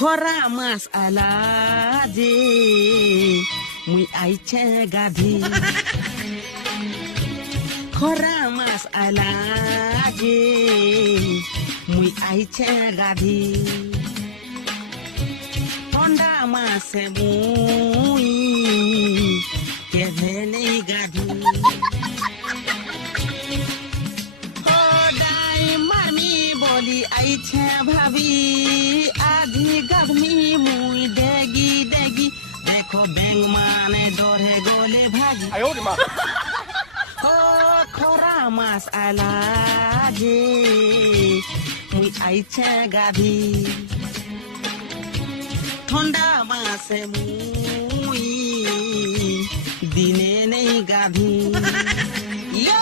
খরা মাছ আলা যে মুই আইছে গাধি খরা মাছ আলা যে মুই আইছে গাধি ঠন্ডা মাছে মুই কেভে নেই গাধি সদাই মারমি বলি আইছে ভাবি আজি গাধমি মুই ডেগি ডেগি দেখো ব্যাং মানে ডরে গলে ভাগি ও খরা মাছ আলা যে মুই আইছে গাধি ঠন্ডা মাছে মুই দিনে নেই গাধি